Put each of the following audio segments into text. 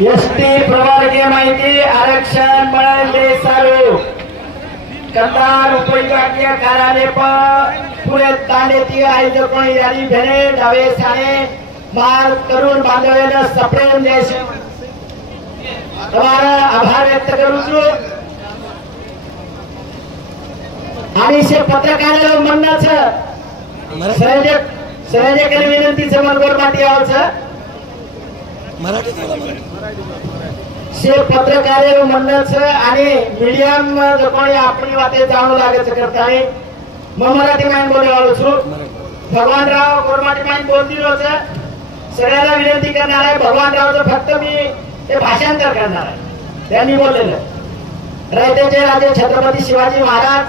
ST प्रवर्गीय माहिती आरक्षण मिळाले सारू कंदार उपविभागीय कार्यालय पर पूरे ताने ती आहे जो कोणी यादी भेणे डावे साने मार तरुण बांधवेला सप्रेम देश તમારા આભાર વ્યક્ત કરું છું आणि से पत्रकाराला म्हणणं છે सहजकरी विनंती समोर माती आव છે मराठी से पत्रकाराला म्हणणं છે आणि मीडियाમાં जो कोणी આપણી વાતે જાણો લાગે છે કરતા હું મરાઠીમાં બોલવાનો છું भगवानराव कोरमाटीમાં बोलती રહ્યો છે सगळ्याला विनंती करणार आहे भगवानरावचं फक्त मी ते भाषांतर करणार आहे त्यांनी बोललेलं रयतेचे राजे छत्रपती शिवाजी महाराज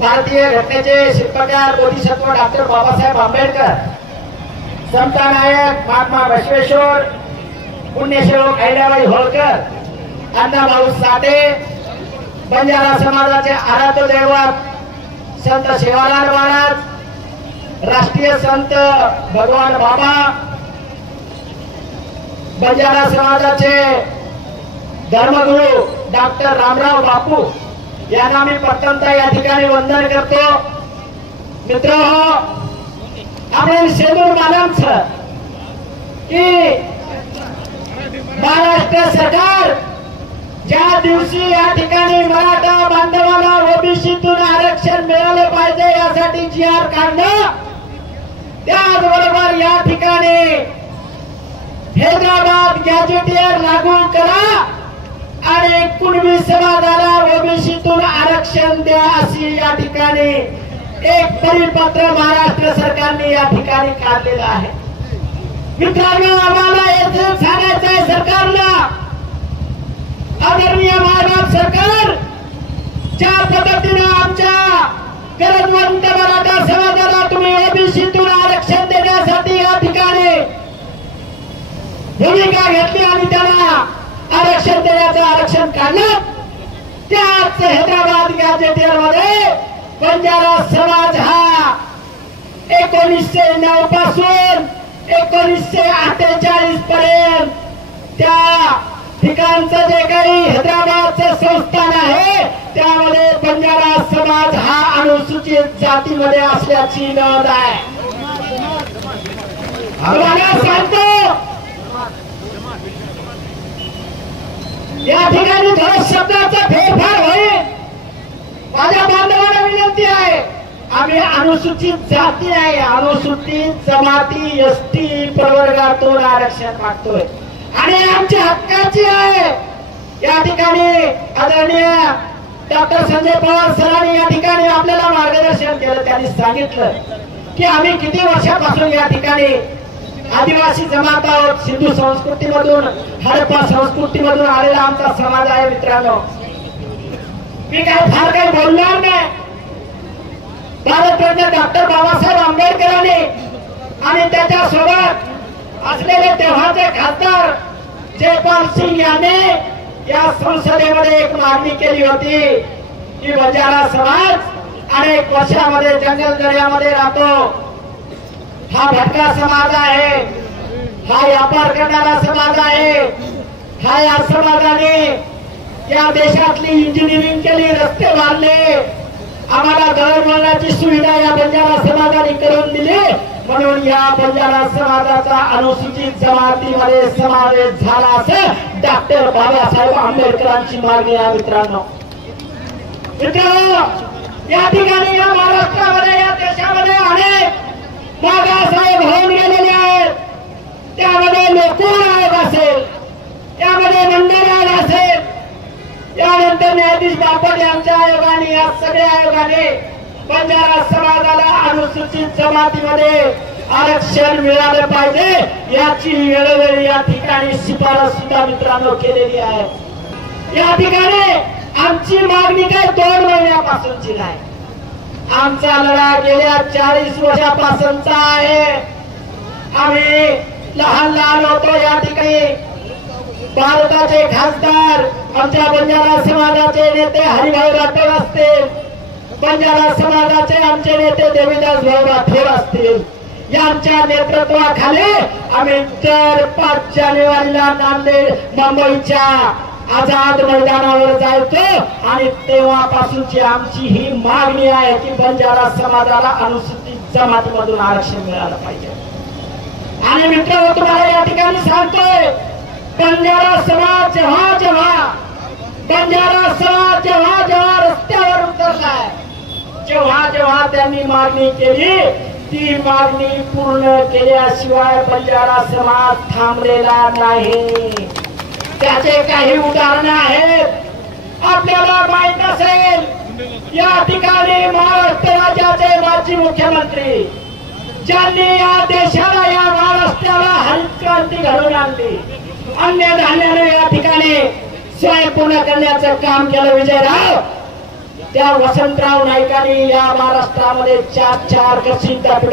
भारतीय घटनेचे शिल्पकार बोधिसत्व डॉक्टर बाबासाहेब आंबेडकर समता नायक महात्मा बसवेश्वर पुण्यश्लोक अहिल्याबाई होळकर अण्णाभाऊ साठे बंजारा समाजाचे आराध्य दैवत संत सेवालाल महाराज राष्ट्रीय संत भगवान बाबा बंजारा समाजाचे धर्मगुरु डॉक्टर रामराव बापू यांना मी प्रथमतः या ठिकाणी वंदन करतो मित्रहो आपण शेदूर मालम छ की महाराष्ट्र सरकार ज्या दिवशी या ठिकाणी मराठा बांधवांना ओबीसीतून आरक्षण मिळाले पाहिजे यासाठी जी आर काढलं त्याचबरोबर या ठिकाणी हैदराबाद गॅजेटियर लागू करा आणि कुणबी समाजाला ओबीसीतून आरक्षण द्या अशी या ठिकाणी एक परिपत्र महाराष्ट्र सरकारने या ठिकाणी काढलेलं आहे मित्रांनो आम्हाला याचं सांगायचं आहे सरकारला आदरणीय महाराष्ट्र सरकार ज्या पद्धतीने आमच्या गरजवंत मराठा समाजाला तुम्ही ओबीसीतून आरक्षण देण्यासाठी या ठिकाणी भूमिका घेतली आणि त्यांना आरक्षण देण्याचं आरक्षण काढलं त्याच हैदराबाद गॅजेटियर मध्ये बंजारा समाज हा 1909 पासून 1948 पर्यंत त्या ठिकाणचं जे काही हैदराबादचं संस्थान आहे त्यामध्ये बंजारा समाज हा अनुसूचित जातीमध्ये असल्याची नोंद आहे तुम्हाला सांगतो या ठिकाणी थोडा शब्दाचा फेरफार होईल माझ्या बांधवांना विनंती आहे आम्ही अनुसूचित जाती आहे अनुसूचित जमाती एसटी प्रवर्गातून आरक्षण मागतोय आणि आमच्या हक्काची आहे या ठिकाणी आदरणीय डॉक्टर संजय पवार सरांनी या ठिकाणी आपल्याला मार्गदर्शन केलं त्यांनी सांगितलं की आम्ही किती वर्षापासून या ठिकाणी आदिवासी जमात आहोत सिंधू संस्कृतीमधून हडप्पा संस्कृतीमधून आलेला आमचा समाज आहे मित्रांनो मी काय फार काही बोलणार नाही भारतरत्न डॉक्टर बाबासाहेब आंबेडकरांनी आणि त्याच्यासोबत असलेले तेव्हाचे खासदार जयपाल सिंग यांनी या संसदेमध्ये एक मागणी केली होती की बंजारा समाज अनेक वर्षामध्ये जंगल दर्यामध्ये राहतो हा भटका समाज आहे हा व्यापार करणारा समाज आहे हा या समाजाने या देशातली इंजिनिअरिंग केली रस्ते बांधले आम्हाला दळणवळणाची सुविधा या बंजारा समाजाने करून दिली म्हणून या बंजारा समाजाचा अनुसूचित जमातीमध्ये समावेश झाला असं डॉक्टर बाबासाहेब आंबेडकरांची मागणी आहे मित्रांनो या ठिकाणी या महाराष्ट्रामध्ये या देशामध्ये अनेक मागासाहेब होऊन गेलेले आहेत त्यामध्ये लोकूर आयोग असेल त्यामध्ये मंडळ आयोग असेल त्यानंतर न्यायाधीश बापट यांच्या आयोगाने या सगळ्या आयोगाने बंजारा समाजाला अनुसूचित जमातीमध्ये आरक्षण मिळालं पाहिजे याची वेळोवेळी या ठिकाणी शिफारस सुद्धा मित्रांनो केलेली आहे या ठिकाणी आमची मागणी काय 2 महिन्यापासूनची नाही आमचा लढा गेल्या 40 वर्षापासूनचा आहे आम्ही लहान लहान होतो या ठिकाणी भारताचे खासदार आमच्या बंजारा समाजाचे नेते हरिभाऊ राठोड असतील बंजारा समाजाचे आमचे नेते देवीदास भाऊ राठोड असतील यांच्या नेतृत्वाखाली आम्ही दर 5 जानेवारीला नांदेड मुंबईच्या आझाद मैदानावर जायचो आणि तेव्हापासूनची आमची ही मागणी आहे की बंजारा समाजाला अनुसूचित जमातीमधून आरक्षण मिळालं पाहिजे। आणि मित्रांनो, तुम्हाला या ठिकाणी सांगतोय, बंजारा समाज जेव्हा रस्त्यावर उतरलाय, जेव्हा त्यांनी मागणी केली, ती मागणी पूर्ण केल्याशिवाय बंजारा समाज थांबलेला नाही। त्याचे काही उदाहरण आहेत। आपल्याला माहित असेल, या ठिकाणी महाराष्ट्र राज्याचे माजी मुख्यमंत्री ज्यांनी या देशाला, या महाराष्ट्राला हरित क्रांती घडवून आणली, अन्य धान्याने या ठिकाणी स्वयंपूर्ण करण्याचं काम केलं विजयराव, त्या वसंतराव नाईकांनी या महाराष्ट्रामध्ये 4 कृषी विद्यापीठ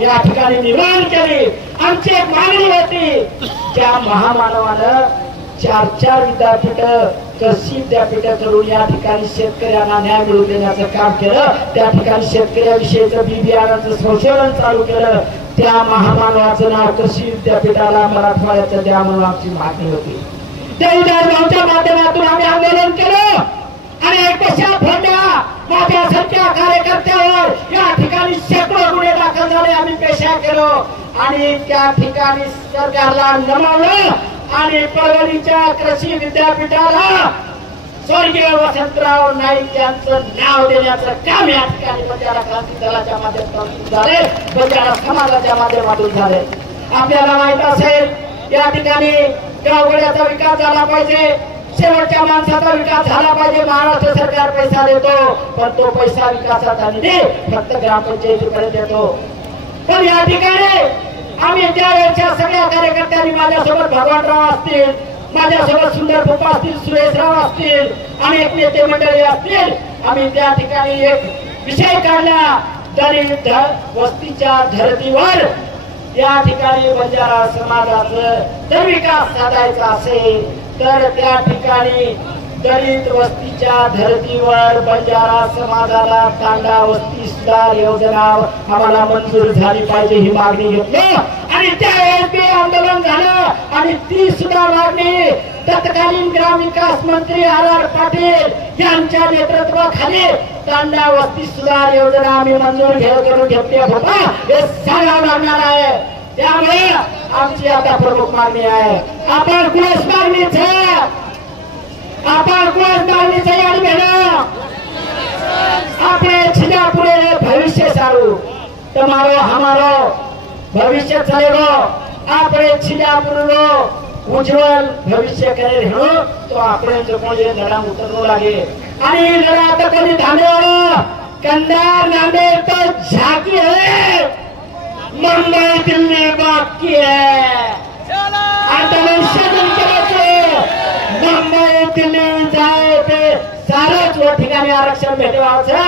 या ठिकाणी निर्माण केली। आमची एक मागणी होती, त्या महामानवानं 4 विद्यापीठ कृषी विद्यापीठ करून या ठिकाणी शेतकऱ्यांना न्याय मिळवून देण्याचं काम केलं। त्या ठिकाणी शेतकऱ्याविषयीचं बियाणाचं संशोधन चालू केलं। त्या महामानवाचं नाव कृषी विद्यापीठाला मराठवाड्याचं द्या म्हणून आमची मागणी होती। त्या विद्यापीठाच्या माध्यमातून आम्ही आंदोलन केलं आणि कशा फोडल्या माझ्यासारख्या कार्यकर्त्यावर या ठिकाणी शेकडो गुन्हे दाखल झाले। आम्ही पेशा केलो आणि त्या ठिकाणी सरकारला नमवलं आणि परभणीच्या कृषी विद्यापीठाला स्वर्गीय वसंतराव नाईक यांचं नाव देण्याचं काम या ठिकाणी बंजारा क्रांती दलाच्या माध्यमातून झाले, बंजारा समाजाच्या माध्यमातून झाले। आपल्याला माहित असेल, या ठिकाणी गावगड्याचा विकास झाला पाहिजे, शेवटच्या माणसाचा विकास झाला पाहिजे। महाराष्ट्र सरकार पैसा देतो, पण तो पैसा विकासाचा निधी फक्त ग्रामपंचायतीकडे देतो। पण या ठिकाणी आम्ही त्यावेळेच्या सगळ्या कार्यकर्त्यांनी, माझ्यासोबत भगवानराव असतील, माझ्यासोबत सुंदर पप्पा असतील, सुरेशराव असतील, अनेक नेते मंडळी असतील, आम्ही त्या ठिकाणी एक विषय काढला, दलित वस्तीच्या धर्तीवर या ठिकाणी बंजारा समाजाचं जर विकास साधायचा असेल तर त्या ठिकाणी दलित वस्तीच्या धर्तीवर बंजारा समाजाला तांडा वस्ती सुधार योजना आम्हाला मंजूर झाली पाहिजे, ही मागणी घेतली आणि त्यावेळेस ते आंदोलन झालं आणि ती सुद्धा मागणी तत्कालीन ग्रामविकास मंत्री आर पाटील यांच्या नेतृत्वाखाली तांडा वस्ती सुधार योजना आम्ही मंजूर करून घेतली होता, हे सांगावं लागणार आहे। त्यामुळे आमची आता प्रमुख मागणी आहे, आपण कुणाच मागणीच याद घेणं, આપણે छिजापुरे भविष्य सारू, તમારો हमारो भविष्य चलेगो, આપણે छिजापुरનો उज्ज्वल भविष्य करे રહેણો તો આપણે જો કોઈ લડામ ઉતરવો લાગે અને લડા તો કદી ધામેવાળો કંદાર નાંદેડ તો ઝાકી હે, मुंबई दिल्ली बाकी है, आंदोलन शेड्यूल करायचं, मुंबई दिल्ली जाय ते सारच व ठिकाणी आरक्षण भेटवायचं,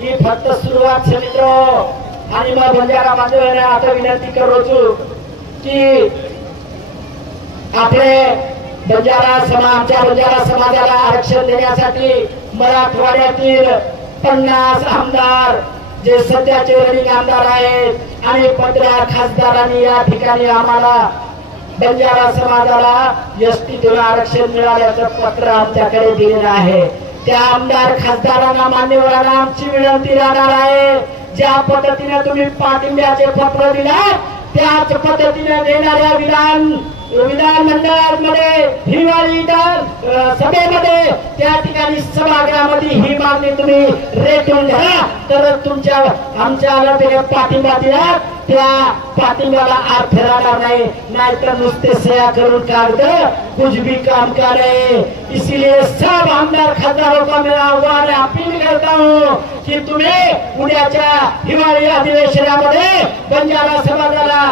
ही फक्त सुरुवात છે મિત્રો। आणि मग बंजारा बांधवांना आता विनंती करू की आपले आमच्या बंजारा समाजाला आरक्षण देण्यासाठी मराठवाड्यातील 50 आमदार जे सध्याचे रनिंग आमदार आहेत आणि 15 खासदारांनी या ठिकाणी आम्हाला बंजारा समाजाला एसटीतून आरक्षण मिळाल्याचं पत्र आमच्याकडे दिलेलं आहे। त्या आमदार खासदारांना मान्यवरांना आमची विनंती राहणार आहे, ज्या पद्धतीने तुम्ही पाठिंब्याचे पत्र दिलात त्याच पद्धतीने देणाऱ्या विधान मंडळामध्ये हिवाळी सभेमध्ये त्या ठिकाणी सभागृहामध्ये ही मागणी तुम्ही रेटून घ्या, तर तुमच्या आमच्या पाठिंबा दिला त्या पाठिंब्याला अर्थ राहणार नाही, नाहीतर नुसते सह्या करून कागद कुछ भी काम का नहीं। इसीलिए सब आमदार खासदारों का मेरा आह्वान है, अपील करता हूँ की तुम्ही उद्याच्या हिवाळी अधिवेशनामध्ये बंजारा समाजाला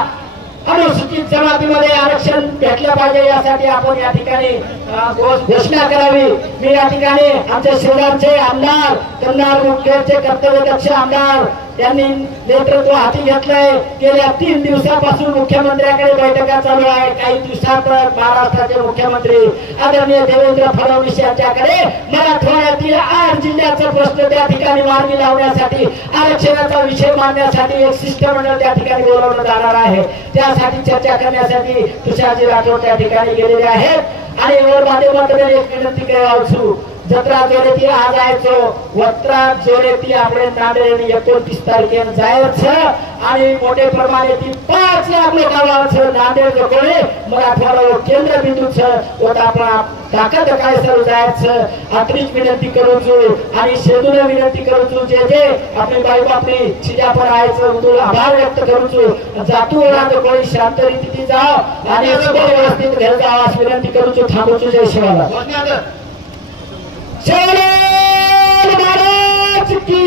अनुसूचित जमातीमध्ये आरक्षण भेटलं पाहिजे, यासाठी आपण या ठिकाणी घोषणा करावी। मी या ठिकाणी आमच्या शहराचे आमदार, कंधार मुख्यचे कर्तव्यदक्ष आमदार यांनी नेतृत्व हाती घेतलंय। गेल्या 3 दिवसापासून मुख्यमंत्र्याकडे बैठका चालू आहे। काही दिवसात महाराष्ट्राचे मुख्यमंत्री आदरणीय देवेंद्र फडणवीस यांच्याकडे मराठवाड्यातील 8 जिल्ह्याचा प्रश्न त्या ठिकाणी मार्गी लावण्यासाठी, आरक्षणाचा विषय मांडण्यासाठी एक शिष्टमंडळ त्या ठिकाणी बोलावलं जाणार आहे। त्यासाठी चर्चा करण्यासाठी तुषारजी राठोड त्या ठिकाणी गेलेले आहेत। आणि वर माध्यमातून एक विनंती करायचो, जत्रा जोरेती आज जायचो, वत्रा जोरेती आपण नांदेड 29 तारखेला जायचं आणि मोठे प्रमाणे 5 लाख लोकांचं नांदेड जोडे मराठवाडा केंद्रबिंदूचं होता आपण ताकद काय सर जायचं आत्रीच विनंती करूचो आणि शेदूला विनंती करूचो जे जे आपली बाई बापली चिजापर आयचं तुला आभार व्यक्त करूचो जातू ओळा कोणी शांत रीतीने जाव आणि व्यवस्थित घर जावं अशी विनंती करूचो थांबवचो। जय शिवाला महाराज की